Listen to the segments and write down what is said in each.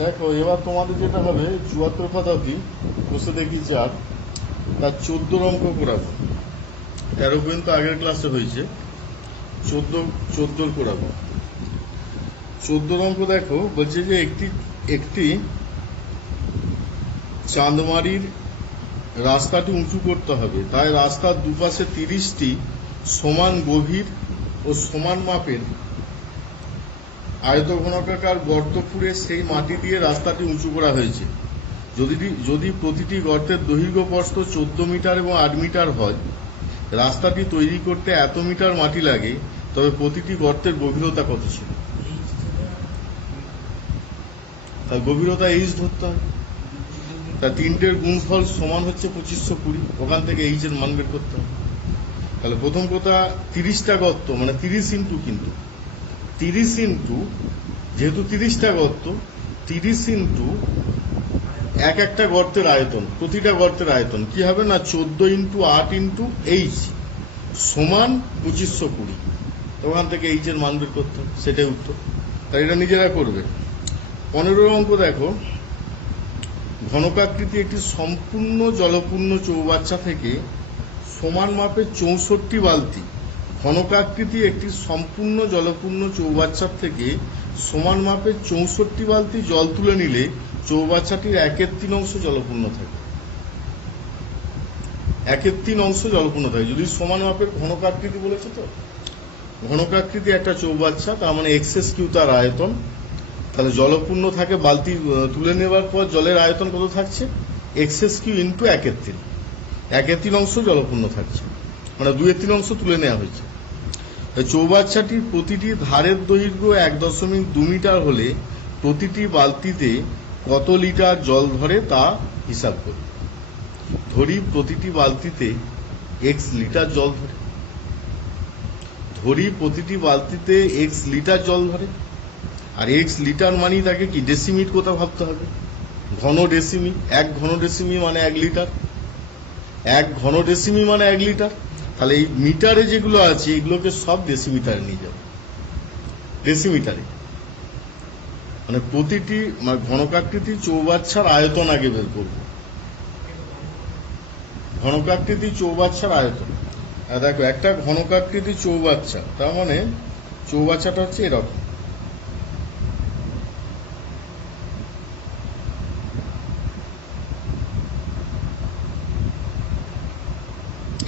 দেখো এবার তোমাদের যেটা হবে ৭৪ পাতা কি বসে দেখি চার তার ১৪ অঙ্ক করাবো। ১৩ পর্যন্ত আগের ক্লাসে হয়েছে, ১৪ করাবো। ১৪ অঙ্ক দেখো বলছে যে একটি চাঁদমারির রাস্তাটি উঁচু করতে হবে, তাই রাস্তার দুপাশে ৩০টি সমান গভীর ও সমান মাপের আয়তঘনকাকার গর্ত খুঁড়ে সেই মাটি দিয়ে রাস্তাটি উঁচু করা হয়েছে। যদি প্রতিটি গর্তের দৈর্ঘ্য প্রস্থ ১৪ মিটার এবং ৮ মিটার হয়, রাস্তাটি তৈরি করতে এত মিটার মাটি লাগে, তবে প্রতিটি গর্তের গভীরতা কত ছিল? তার গভীরতা এইচ ধরতে হবে। তার তিনটের গুণফল সমান হচ্ছে ২৫২০, ওখান থেকে এইচ এর মান বের করতে হবে। তাহলে প্রথম কথা ৩০টা গর্ত মানে ৩০ ইন্টু, কিন্তু ৩০ ইন্টু যেহেতু ৩০টা গর্ত, ৩০ ইন্টু এক একটা গর্তের আয়তন, প্রতিটা গর্তের আয়তন কি হবে না ১৪ ইন্টু ৮ ইন্টু এইচ সমান ২৫২০। ওখান থেকে এইচ এর মান বের করতে হবে, সেটাই উত্তর। তাই এটা নিজেরা করবে। ১৫ অঙ্ক দেখো, ঘনকাকৃতি একটি সম্পূর্ণ জলপূর্ণ চৌবাচ্চা থেকে সমান মাপের ৬৪ বালতি, ঘনকাকৃতি একটি সম্পূর্ণ জলপূর্ণ চৌবাচ্চার থেকে সমান মাপের ৬৪ বালতি জল তুলে নিলে চৌবাচ্চাটির ১/৩ অংশ জলপূর্ণ থাকে। ১/৩ অংশ জলপূর্ণ থাকে যদি সমান মাপের ঘনকাকৃতি বলেছে। তো ঘনকাকৃতি একটা চৌবাচ্চা, তার মানে এক্সএস কিউ তার আয়তন। তাহলে জলপূর্ণ থাকে, বালতি তুলে নেওয়ার পর জলের আয়তন কত থাকছে? এক্সএস কিউ ইন্টু ১/৩। ১/৩ অংশ জলপূর্ণ থাকছে, মানে ২/৩ অংশ তুলে নেওয়া হয়েছে। চৌবাচ্চাটির প্রতিটি ধারের দৈর্ঘ্য ১.২ মিটার হলে প্রতিটি বালতিতে কত লিটার জল ধরে তা হিসাব করি। ধরি প্রতিটি বালতিতে এক্স লিটার জল ধরে, এক্স লিটার জল ধরে। আর এক্স লিটার মানে তাকে কি ডেসিমিট কোথাও ভাবতে হবে, ঘন ডেসিমি। ১ ঘন ডেসিমি মানে ১ লিটার, ১ ঘন ডেসিমি মানে ১ লিটার। তাহলে এই মিটারে যেগুলো আছে এগুলোকে সব ডেসিমিটারে নিয়ে যাবে। ডেসিমিটারে মানে প্রতিটি মানে ঘনকাকৃতি চৌবাচ্চার আয়তন আগে বের করব। ঘনকাকৃতি চৌবাচ্চার আয়তন দেখো, একটা ঘনকাকৃতি চৌবাচ্চা, তার মানে চৌবাচ্চাটা হচ্ছে এরকম।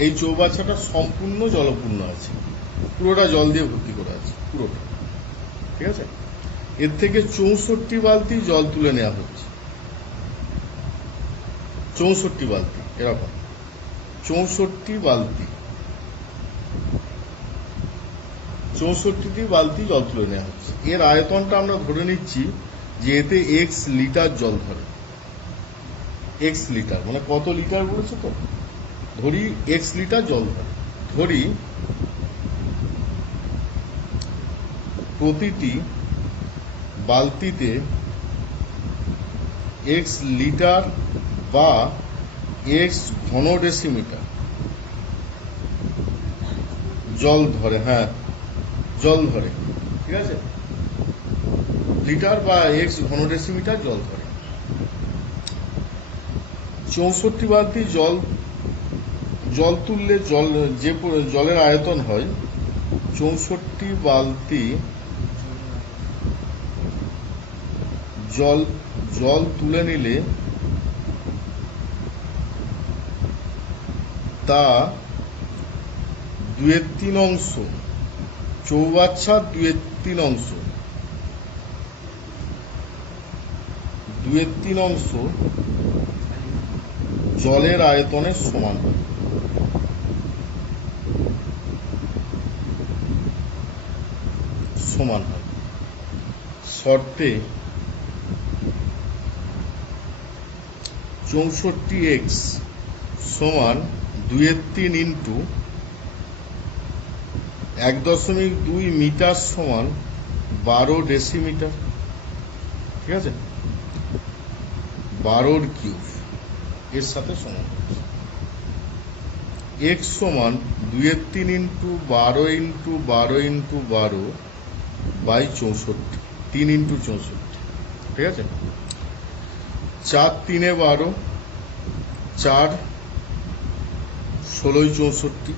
এই চৌবাচ্চাটা সম্পূর্ণ জলপূর্ণ আছে, পুরোটা জল দিয়ে ভর্তি করা আছে, পুরোটা। ঠিক আছে, এর থেকে ৬৪ বালতি জল তুলে নেওয়া হচ্ছে। ৬৪ বালতি এরকম, ৬৪টি বালতি জল তুলে নেওয়া হচ্ছে। এর আয়তনটা আমরা ধরে নিচ্ছি যে এতে এক্স লিটার জল ধরে। এক্স লিটার মানে কত লিটার বলেছে? তো ধরি এক্স লিটার জল ধরে। ধরি প্রতিটি বালতিতে এক্স লিটার বা এক্স ঘন ডেসিমিটার জল ধরে। হ্যাঁ, জল ধরে। ঠিক আছে, লিটার বা এক্স ঘন ডেসিমিটার জল ধরে। ৬৪ বালতি জল তুললে যে জলের আয়তন হয়, ৬৪ বালতি জল তুলে নিলে তা ২/৩ অংশ, চৌবাচ্চার ২/৩ অংশ, ২/৩ অংশ জলের আয়তনের সমান হয়। শর্তে ৬৪x সমান ২/৩ ইন্টু ১.২ মিটার সমান ১২ ডেসিমিটার। ঠিক আছে, ১২ কিউব এর সাথে সমান। এক্স সমান ২/৩ into ১২ into ১২ into ১২ by ৬৪, ৩ into ৬৪। ঠিক আছে। 4 3 12, 4 16 64,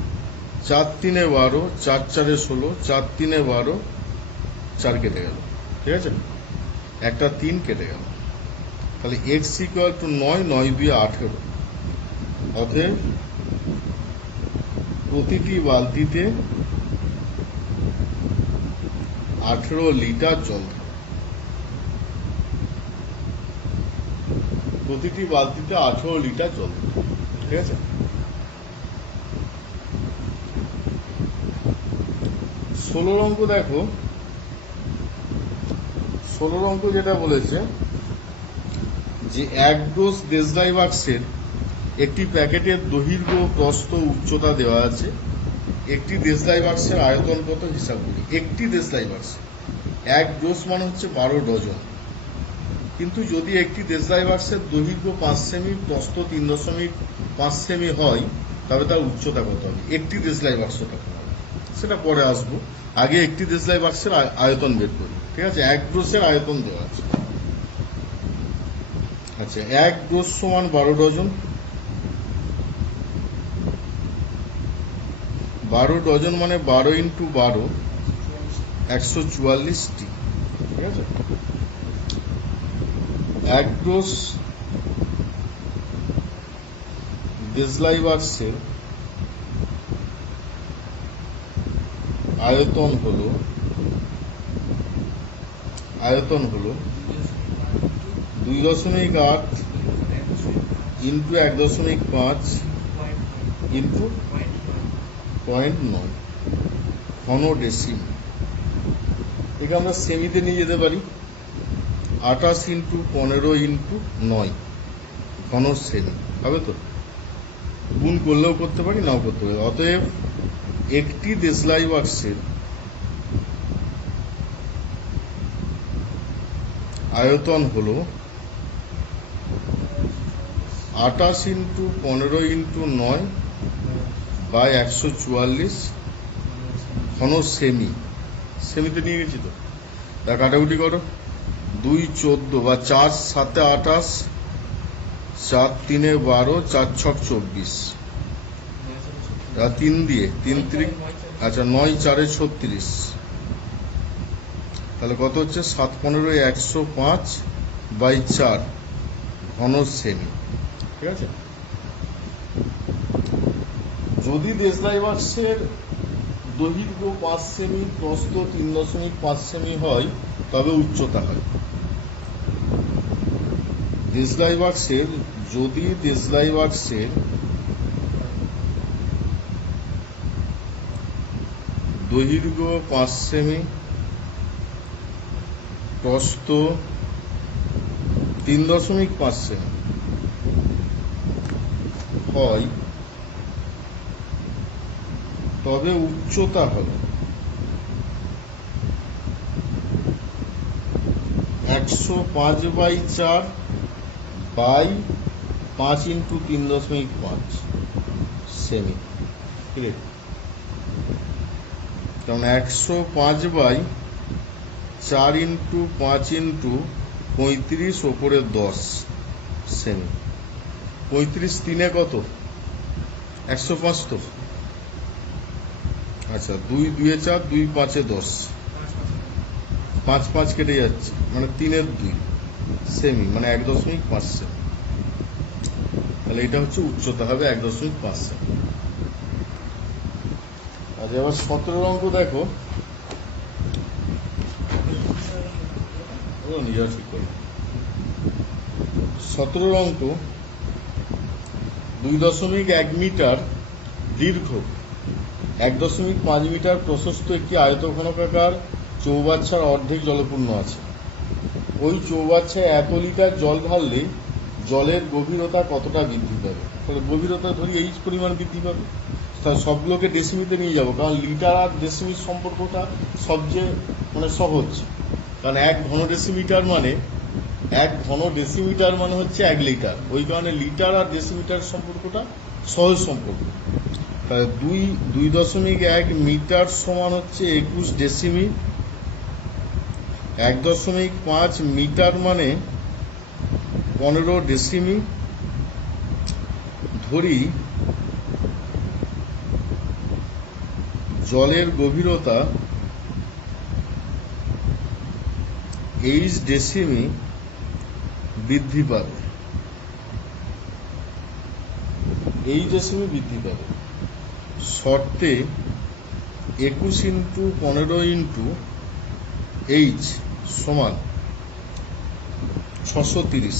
4 3 12, 4 4 16, 4 3 12, 4 কেটে গেল, ঠিক আছে, একটা 3 কেটে গেল। তাহলে x ইকুয়াল টু 9, 9 2 18। অতএব প্রতিটি বালতিতে 18 লিটার জল থাকে। প্রতিটি বালতিতে 18 লিটার জল থাকে, ঠিক আছে। 16 অঙ্ক দেখো, 16 অঙ্ক যেটা বলেছে যে এক ডোজ দেশলাই বাক্সের একটি প্যাকেটের দৈর্ঘ্য, প্রস্থ, উচ্চতা দেওয়া আছে। একটি দেশলাই বাক্সের আয়তন কত হিসাব করি। একটি দেশলাই বাক্স, এক ডোজ মানে হচ্ছে 12 ডজন। কিন্তু যদি একটি দেশলাই বাক্সের দৈর্ঘ্য 5 সেমি, প্রস্থ 3.5 সেমি হয়, তবে তার উচ্চতা কত হবে। একটি দেশলাই বাক্সটা সেটা পরে আসবো, আগে একটি দেশলাই বাক্সের আয়তন বের করি, ঠিক আছে। এক ডোজের আয়তন দেওয়া আছে। আচ্ছা, এক ডোজ সমান 12 ডজন। 12 ডজন মানে 12 ইন্টু 12, 144টি, ঠিক আছে। এক ডোজ দেশলাই বাক্সের আয়তন হলো 2.8 ইন্টু 1.5 ইন্টু 0.9 ঘন ডেসিমি। একে আমরা সেমিতে নিয়ে যেতে পারি। 28 ইন্টু 15 ইন্টু 9 ঘন সেমি হবে তো। গুণ করলেও করতে পারি, নাও করতে পারি। অতএব একটি দেশলাই বাক্সের আয়তন হলো 28 ইন্টু 15 ইন্টু 9 বাই 144 ঘন সেমি। সেমিতে নিয়ে গেছি তো, তা কাটাকুটি করো। 2 14 বা 4 7 28, 4 3 12, 4 6 24, 3 দিয়ে 3 3, আচ্ছা 9 4 36, তাহলে কত হচ্ছে 7 15 105 বাই 4 ঘন সেমি, ঠিক আছে। যদি দেশলাই বাক্সের দৈর্ঘ্য 5 সেমি, প্রস্থ 3.5 সেমি হয়, তবে উচ্চতা হয়। দেশলাই বাক্সের, যদি দেশলাই বাক্সের দৈর্ঘ্য 5 সেমি, প্রস্থ 3.5 সেমি হয়, তবে উচ্চতা হবে 105 বাই 4 বাই 5 ইন্টু 3.5 সেমি, ঠিক আছে। কারণ 105 বাই 4 ইন্টু 5 ইন্টু 35 ওপরে 10 সেমি। 35 3 কত? 105 তো। আচ্ছা, 2 2 4, 2 5 10, 5 5 কেটে যাচ্ছে, মানে 3 2 সেমি, মানে 1.5 সেমি। তাহলে এটা হচ্ছে উচ্চতা হবে 1.5 সেমি। আচ্ছা, এবার 17 অঙ্ক দেখো। নিজেরা ঠিক করো। 17 অঙ্ক, 2.1 মিটার দীর্ঘ, 1.5 মিটার প্রশস্ত একটি আয়তঘনকাকার চৌবাচ্চার অর্ধেক জলপূর্ণ আছে। ওই চৌবাচ্চায় 1 লিটার জল ঢাললে জলের গভীরতা কতটা বৃদ্ধি পাবে। তাহলে গভীরতা ধরি এই পরিমাণ বৃদ্ধি পাবে। তাহলে সবগুলোকে ডেসিমিতে নিয়ে যাব, কারণ লিটার আর ডেসিমির সম্পর্কটা সবচেয়ে সহজ। কারণ 1 ঘন ডেসিমিটার মানে হচ্ছে 1 লিটার। ওই কারণে লিটার আর ডেসিমিটার সম্পর্কটা সহজ সম্পর্ক। তাহলে 2.1 মিটার সমান হচ্ছে 21 ডেসিমি। 1.5 মিটার মানে 15 ডেসিমি। ধরি জলের গভীরতা h ডেসিমি বৃদ্ধি পাবে, শর্তে 21 × 15 × h সমান 630।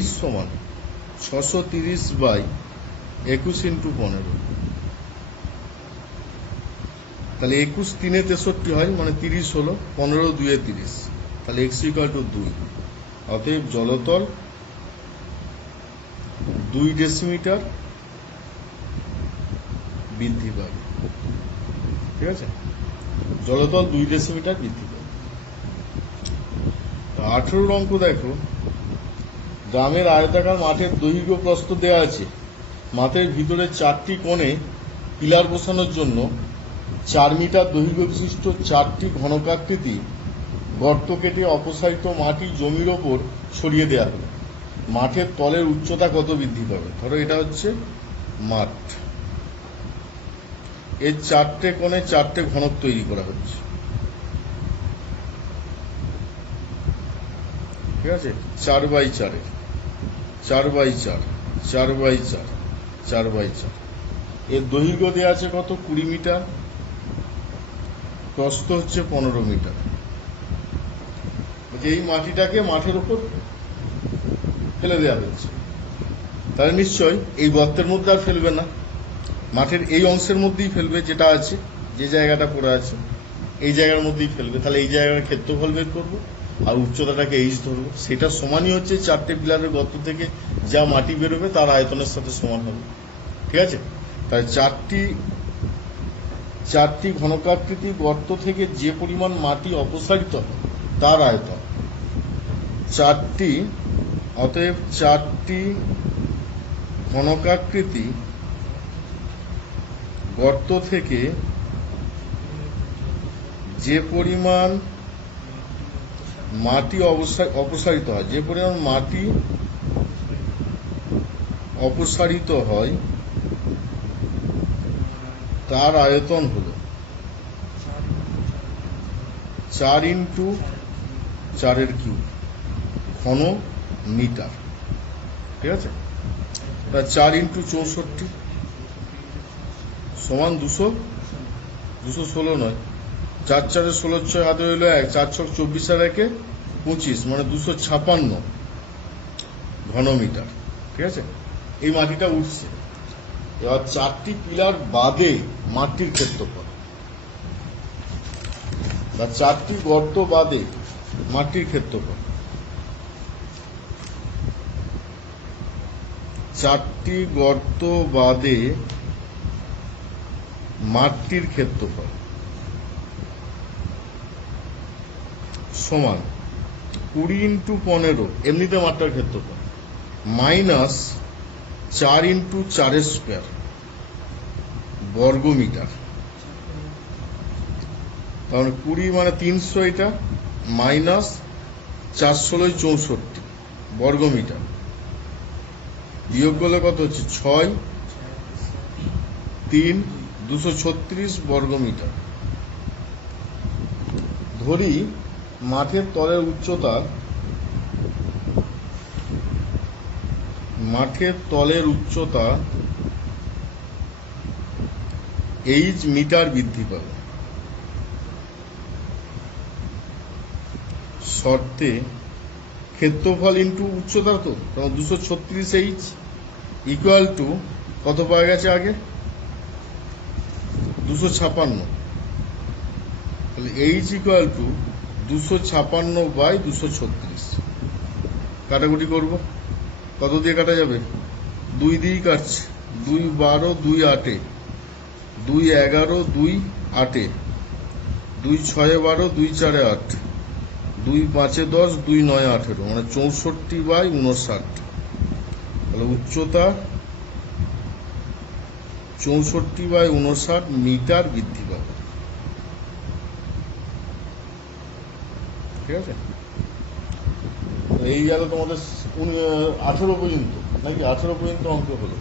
h সমান 630/21 × 15। তাহলে 21 3 63 হয়, মানে 30 হলো, 15 2 30, তাহলে x = 2। অতএব জলতল 2 ডেসিমিটার বৃদ্ধি পাবে। ঠিক আছে, জলতল 2 ডেসিমিটার বৃদ্ধি পাবে। 18 অঙ্ক দেখো, গ্রামের আয়তাকার মাঠের দৈর্ঘ্য প্রস্থ দেওয়া আছে। মাঠের ভিতরে 4টি কোণে পিলার বসানোর জন্য 4 মিটার দৈর্ঘ্য বিশিষ্ট 4টি ঘনকাকৃতি গর্ত কেটে অপসারিত মাটি জমির ওপর ছড়িয়ে দেওয়া হলো। মাঠের তলের উচ্চতা কত বৃদ্ধি পাবে? ধরো এটা হচ্ছে মাঠ, এর 4টে কোণে 4টে ঘনক তৈরি করা হচ্ছে। ঠিক আছে, 4/4, 4/4, 4/4, 4/4। এর দৈর্ঘ্য দেওয়া আছে কত? 20 মিটার, প্রস্থ হচ্ছে 15 মিটার। এই মাটিটাকে মাঠের উপর ফেলে দেওয়া হচ্ছে, তাহলে নিশ্চয়ই এই গর্তের মধ্যে আর ফেলবে না, মাঠের এই অংশের মধ্যেই ফেলবে, যেটা আছে, যে জায়গাটা পড়ে আছে এই জায়গার মধ্যেই ফেলবে। তাহলে এই জায়গার ক্ষেত্রফল বের করবো আর উচ্চতাটাকে h ধরবো, সেটা সমানই হচ্ছে 4টে পিলারের গর্ত থেকে যা মাটি বেরোবে তার আয়তনের সাথে সমান হবে। ঠিক আছে, তাই 4টি ঘনকাকৃতি গর্ত থেকে যে পরিমাণ মাটি অপসারিত হয় তার আয়তন 4টি। অতএব 4টি ঘনকাকৃতি গর্ত থেকে যে পরিমাণ মাটি অপসারিত হয়, যে পরিমাণ মাটি অপসারিত হয় তার আয়তন হলো 4 × 4 কিউব ঘন মিটার। ঠিক আছে, 4 × 64 সমান 216 নয়, 4 4 16 6 হাতে হইল 1, 4 6 24 আর 1 25, মানে 256 ঘন মিটার। ঠিক আছে, এই মাটিটা উঠছে। এবার 4টি পিলার বাদে মাটির ক্ষেত্রফল, বা 4টি গর্ত বাদে মাটির ক্ষেত্রফল, 4টি গর্ত বাদে মাটির ক্ষেত্রফল সমান 20 × 15 এমনিতে মাঠটার ক্ষেত্রফল মাইনাস 4 × 4² বর্গ মিটার। তাহলে 20 মানে 300, এটা মাইনাস 4 16 64 বর্গ মিটার, বিয়োগ করলে কত হচ্ছে? 6 3 236 বর্গ মিটার। ধরি মাঠের তলের উচ্চতা h মিটার বৃদ্ধি পাবে, শর্তে ক্ষেত্রফল ইন্টু উচ্চতা, তো 236h ইকুয়াল টু কত পাওয়া গেছে আগে? 256। তাহলে h ইকুয়াল টু 256/236। কাটাকুটি করব, কত দিয়ে কাটা যাবে? 2 দিয়েই কাটছে, 2 12 2 8, 2 11 2 8, 2 6 12 2 4 8, 2 5 10 2 9 18, মানে 64/59। তাহলে উচ্চতা 64/59 মিটার বৃদ্ধি পাবে। ঠিক আছে? এই গেল তোমাদের 18 পর্যন্ত, নাকি 18 পর্যন্ত অঙ্ক হলো।